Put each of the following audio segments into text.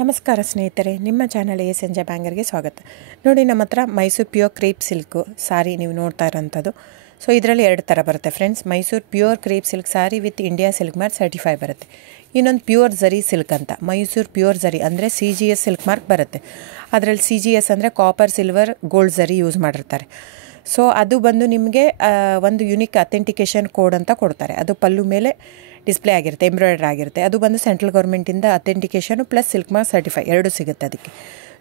ನಮಸ್ಕಾರ ಸ್ನೇಹಿತರೆ, ನಿಮ್ಮ ಚಾನಲ್ ಎ ಸಂಜೆ ಬ್ಯಾಂಗರ್ಗೆ ಸ್ವಾಗತ. ನೋಡಿ, ನಮ್ಮ ಹತ್ರ ಮೈಸೂರು ಪ್ಯೂರ್ ಕ್ರೇಪ್ ಸಿಲ್ಕು ಸಾರಿ ನೀವು ನೋಡ್ತಾ ಇರೋಂಥದ್ದು. ಸೊ ಇದರಲ್ಲಿ ಎರಡು ಥರ ಬರುತ್ತೆ friends. Mysuru pure crepe silk sorry with India silk mark certify ಬರುತ್ತೆ. ಇನ್ನೊಂದು ಪ್ಯೂರ್ ಝರಿ ಸಿಲ್ಕ್ ಅಂತ, ಮೈಸೂರು ಪ್ಯೂರ್ ಝರಿ ಅಂದರೆ CGS ಸಿಲ್ಕ್ ಮಾರ್ಕ್ ಬರುತ್ತೆ. ಅದರಲ್ಲಿ CGS ಅಂದರೆ ಕಾಪರ್, ಸಿಲ್ವರ್, ಗೋಲ್ಡ್ ಝರಿ ಯೂಸ್ ಮಾಡಿರ್ತಾರೆ. ಸೊ ಅದು ಬಂದು ನಿಮಗೆ ಒಂದು ಯುನಿಕ್ ಅಥೆಂಟಿಕೇಷನ್ ಕೋಡ್ ಅಂತ ಕೊಡ್ತಾರೆ. ಅದು ಪಲ್ಲು ಮೇಲೆ ಡಿಸ್ಪ್ಲೇ ಆಗಿರುತ್ತೆ, ಎಂಬ್ರಾಯ್ಡ್ರಿ ಆಗಿರುತ್ತೆ. ಅದು ಬಂದು ಸೆಂಟ್ರಲ್ ಗೌರ್ಮೆಂಟಿಂದ ಅಥೆಂಟಿಕೇಷನು ಪ್ಲಸ್ ಸಿಲ್ಕ್ ಮಾರ್ಕ್ ಸರ್ಟಿಫೈ ಎರಡೂ ಸಿಗುತ್ತೆ ಅದಕ್ಕೆ.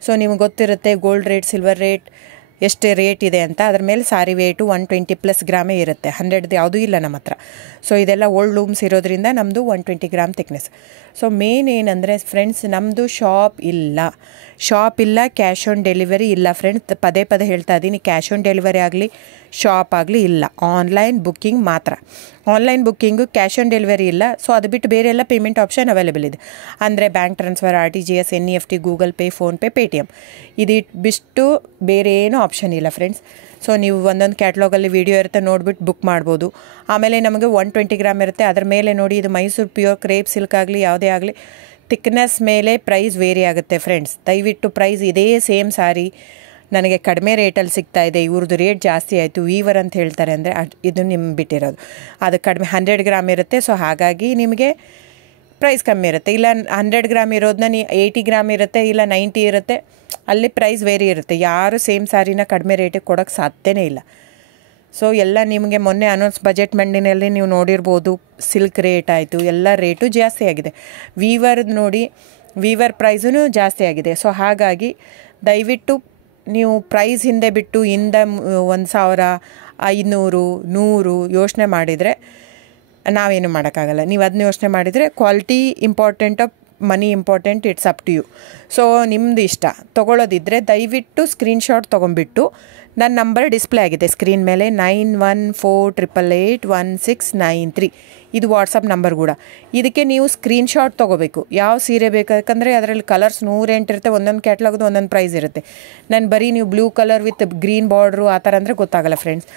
ಸೊ ನಿಮಗೆ ಗೊತ್ತಿರುತ್ತೆ ಗೋಲ್ಡ್ ರೇಟ್, ಸಿಲ್ವರ್ ರೇಟ್ ಎಷ್ಟು ರೇಟ್ ಇದೆ ಅಂತ. ಅದ್ರ ಮೇಲೆ ಸಾರಿ ವೇಟು 120+ ಗ್ರಾಮೇ ಇರುತ್ತೆ, 100 ಯಾವುದೂ ಇಲ್ಲ ನಮ್ಮ ಹತ್ರ. ಸೊ ಇದೆಲ್ಲ ಓಲ್ಡ್ ಲೂಮ್ಸ್ ಇರೋದ್ರಿಂದ ನಮ್ಮದು 120 ಗ್ರಾಮ್ ಥಿಕ್ನೆಸ್. ಸೊ ಮೇನ್ ಏನಂದರೆ ಫ್ರೆಂಡ್ಸ್, ನಮ್ಮದು ಶಾಪ್ ಇಲ್ಲ, ಕ್ಯಾಶ್ ಆನ್ ಡೆಲಿವರಿ ಇಲ್ಲ ಫ್ರೆಂಡ್ಸ್. ಪದೇ ಹೇಳ್ತಾ ಇದ್ದೀನಿ, ಕ್ಯಾಶ್ ಆನ್ ಡೆಲಿವರಿ ಆಗಲಿ ಶಾಪ್ ಆಗಲಿ ಇಲ್ಲ, ಆನ್ಲೈನ್ ಬುಕ್ಕಿಂಗ್ ಮಾತ್ರ. Online booking, cash on delivery ಇಲ್ಲ. ಸೊ ಅದು ಬಿಟ್ಟು ಬೇರೆ ಎಲ್ಲ ಪೇಮೆಂಟ್ ಆಪ್ಷನ್ ಅವೈಲೇಬಲ್ ಇದೆ. ಅಂದರೆ bank transfer, RTGS, NEFT, Google pay, PhonePe, Paytm. ಇದು ಬಿಟ್ಟು ಬೇರೆ ಏನೂ ಆಪ್ಷನ್ ಇಲ್ಲ ಫ್ರೆಂಡ್ಸ್. ಸೊ ನೀವು ಒಂದೊಂದು ಕ್ಯಾಟ್ಲಾಗಲ್ಲಿ ವೀಡಿಯೋ ಇರುತ್ತೆ, ನೋಡಿಬಿಟ್ಟು ಬುಕ್ ಮಾಡ್ಬೋದು. ಆಮೇಲೆ ನಮಗೆ 120 ಗ್ರಾಮ್ ಇರುತ್ತೆ. ಅದರ ಮೇಲೆ ನೋಡಿ, ಇದು ಮೈಸೂರು ಪ್ಯೂರ್ ಕ್ರೇಪ್ ಸಿಲ್ಕ್ ಆಗಲಿ ಯಾವುದೇ ಆಗಲಿ ಥಿಕ್ನೆಸ್ ಮೇಲೆ ಪ್ರೈಸ್ ವೇರಿ ಆಗುತ್ತೆ ಫ್ರೆಂಡ್ಸ್. ದಯವಿಟ್ಟು ಪ್ರೈಸ್ ಇದೇ ಸೇಮ್ ಸಾರಿ ನನಗೆ ಕಡಿಮೆ ರೇಟಲ್ಲಿ ಸಿಗ್ತಾ ಇದೆ, ಇವ್ರದ್ದು ರೇಟ್ ಜಾಸ್ತಿ ಆಯಿತು ವೀವರ್ ಅಂತ ಹೇಳ್ತಾರೆ ಅಂದರೆ ಇದು ನಿಮ್ಗೆ ಬಿಟ್ಟಿರೋದು. ಅದು ಕಡಿಮೆ 100 ಗ್ರಾಮ್ ಇರುತ್ತೆ. ಸೊ ಹಾಗಾಗಿ ನಿಮಗೆ ಪ್ರೈಸ್ ಕಮ್ಮಿ ಇರುತ್ತೆ. ಇಲ್ಲ 100 ಗ್ರಾಮ್ ಇರೋದನ್ನ 80 ಗ್ರಾಮ್ ಇರುತ್ತೆ, ಇಲ್ಲ 90 ಇರುತ್ತೆ, ಅಲ್ಲಿ ಪ್ರೈಸ್ ವೇರಿ ಇರುತ್ತೆ. ಯಾರು ಸೇಮ್ ಸಾರಿನ ಕಡಿಮೆ ರೇಟಿಗೆ ಕೊಡೋಕ್ಕೆ ಸಾಧ್ಯನೇ ಇಲ್ಲ. ಸೊ ಎಲ್ಲ ನಿಮಗೆ ಮೊನ್ನೆ ಅನೌನ್ಸ್ ಬಜೆಟ್ ಮಂಡಿನಲ್ಲಿ ನೀವು ನೋಡಿರ್ಬೋದು, ಸಿಲ್ಕ್ ರೇಟ್ ಆಯಿತು, ಎಲ್ಲ ರೇಟು ಜಾಸ್ತಿ ಆಗಿದೆ. ವೀವರ್ದು ನೋಡಿ, ವೀವರ್ ಪ್ರೈಸೂ ಜಾಸ್ತಿ ಆಗಿದೆ. ಸೊ ಹಾಗಾಗಿ ದಯವಿಟ್ಟು ನೀವು ಪ್ರೈಸ್ ಹಿಂದೆ ಬಿಟ್ಟು 1,000, 500, 100 ಯೋಚನೆ ಮಾಡಿದರೆ ನಾವೇನು ಮಾಡೋಕ್ಕಾಗಲ್ಲ. ನೀವು ಅದನ್ನ ಯೋಚನೆ ಮಾಡಿದರೆ ಕ್ವಾಲಿಟಿ ಇಂಪಾರ್ಟೆಂಟೋ money important, it's up to you. So ನಿಮ್ಮದು ಇಷ್ಟ. ತೊಗೊಳ್ಳೋದಿದ್ದರೆ ದಯವಿಟ್ಟು ಸ್ಕ್ರೀನ್ಶಾಟ್ ತೊಗೊಂಬಿಟ್ಟು, ನನ್ನ ನಂಬರ್ ಡಿಸ್ಪ್ಲೇ ಆಗಿದೆ ಸ್ಕ್ರೀನ್ ಮೇಲೆ, 9148881693. ಇದು ವಾಟ್ಸಪ್ ನಂಬರ್ ಕೂಡ. ಇದಕ್ಕೆ ನೀವು ಸ್ಕ್ರೀನ್ಶಾಟ್ ತೊಗೋಬೇಕು. ಯಾವ ಸೀರೆ ಬೇಕು, ಯಾಕಂದರೆ ಅದರಲ್ಲಿ ಕಲರ್ಸ್ 108 ಇರುತ್ತೆ, ಒಂದೊಂದು ಕ್ಯಾಟ್ಲಾಗ್ದು ಒಂದೊಂದು ಪ್ರೈಸ್ ಇರುತ್ತೆ. ನಾನು ಬರೀ ನೀವು blue colour with green border ಆ ಥರ ಅಂದರೆ ಗೊತ್ತಾಗಲ್ಲ ಫ್ರೆಂಡ್ಸ್.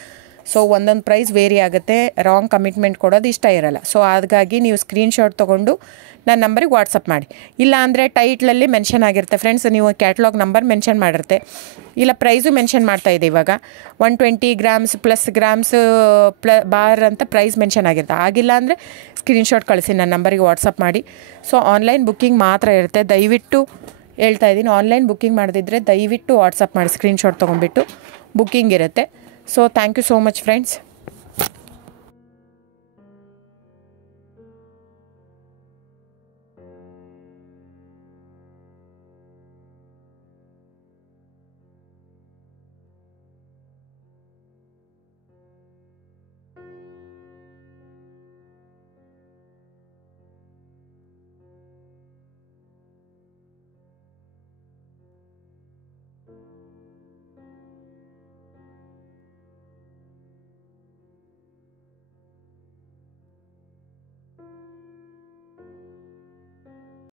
ಸೊ ಒಂದೊಂದು ಪ್ರೈಸ್ ವೇರಿ ಆಗುತ್ತೆ, ರಾಂಗ್ ಕಮಿಟ್ಮೆಂಟ್ ಕೊಡೋದು ಇಷ್ಟ ಇರಲ್ಲ. ಸೊ ಹಾಗಾಗಿ ನೀವು ಸ್ಕ್ರೀನ್ಶಾಟ್ ತೊಗೊಂಡು ನನ್ನ ನಂಬರಿಗೆ ವಾಟ್ಸಪ್ ಮಾಡಿ. ಇಲ್ಲ ಅಂದರೆ ಟೈಟ್ಲಲ್ಲಿ ಮೆನ್ಷನ್ ಆಗಿರುತ್ತೆ ಫ್ರೆಂಡ್ಸ್, ನೀವು ಕ್ಯಾಟ್ಲಾಗ್ ನಂಬರ್ ಮೆನ್ಷನ್ ಮಾಡಿರುತ್ತೆ, ಇಲ್ಲ ಪ್ರೈಸು ಮೆನ್ಷನ್ ಮಾಡ್ತಾಯಿದೆ. ಇವಾಗ 120 ಗ್ರಾಮ್ಸ್ ಪ್ಲಸ್ ಗ್ರಾಮ್ಸ್ ಬಾರ್ ಅಂತ ಪ್ರೈಸ್ ಮೆನ್ಷನ್ ಆಗಿರುತ್ತೆ. ಆಗಿಲ್ಲ ಅಂದರೆ ಸ್ಕ್ರೀನ್ಶಾಟ್ ಕಳಿಸಿ, ನನ್ನ ನಂಬರಿಗೆ ವಾಟ್ಸಪ್ ಮಾಡಿ. ಸೊ ಆನ್ಲೈನ್ ಬುಕ್ಕಿಂಗ್ ಮಾತ್ರ ಇರುತ್ತೆ. ದಯವಿಟ್ಟು ಹೇಳ್ತಾ ಇದ್ದೀನಿ, ಆನ್ಲೈನ್ ಬುಕ್ಕಿಂಗ್ ಮಾಡದಿದ್ದರೆ ದಯವಿಟ್ಟು ವಾಟ್ಸಪ್ ಮಾಡಿ, ಸ್ಕ್ರೀನ್ಶಾಟ್ ತೊಗೊಂಡ್ಬಿಟ್ಟು ಬುಕ್ಕಿಂಗ್ ಇರುತ್ತೆ. So thank you so much friends.